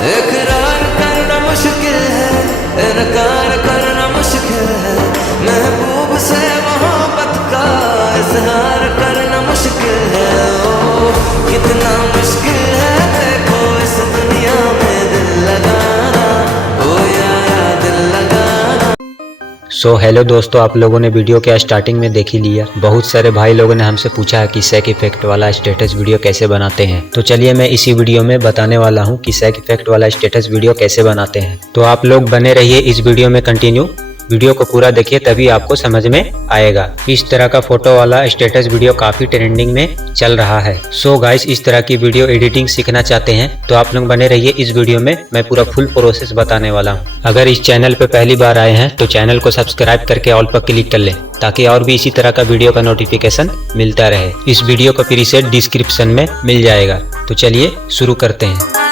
इकरार करना मुश्किल है, इनकार करना मुश्किल है, महबूब से मोहब्बत का इजहार करना मुश्किल है। ओ कितना मुश्किल है देखो इस दुनिया में दिल लगाना, ओ यारा दिल लगाना। सो हेलो दोस्तों, आप लोगों ने वीडियो के स्टार्टिंग में देख ही लिया। बहुत सारे भाई लोगों ने हमसे पूछा है कि सैक इफेक्ट वाला स्टेटस वीडियो कैसे बनाते हैं। तो चलिए मैं इसी वीडियो में बताने वाला हूं कि सैक इफेक्ट वाला स्टेटस वीडियो कैसे बनाते हैं। तो आप लोग बने रहिए इस वीडियो में कंटिन्यू, वीडियो को पूरा देखिए तभी आपको समझ में आएगा। इस तरह का फोटो वाला स्टेटस वीडियो काफी ट्रेंडिंग में चल रहा है। सो गाइस, इस तरह की वीडियो एडिटिंग सीखना चाहते हैं तो आप लोग बने रहिए इस वीडियो में, मैं पूरा फुल प्रोसेस बताने वाला हूँ। अगर इस चैनल पे पहली बार आए हैं तो चैनल को सब्सक्राइब करके ऑल पर क्लिक कर लें ताकि और भी इसी तरह का वीडियो का नोटिफिकेशन मिलता रहे। इस वीडियो का प्रीसेट डिस्क्रिप्शन में मिल जाएगा। तो चलिए शुरू करते हैं।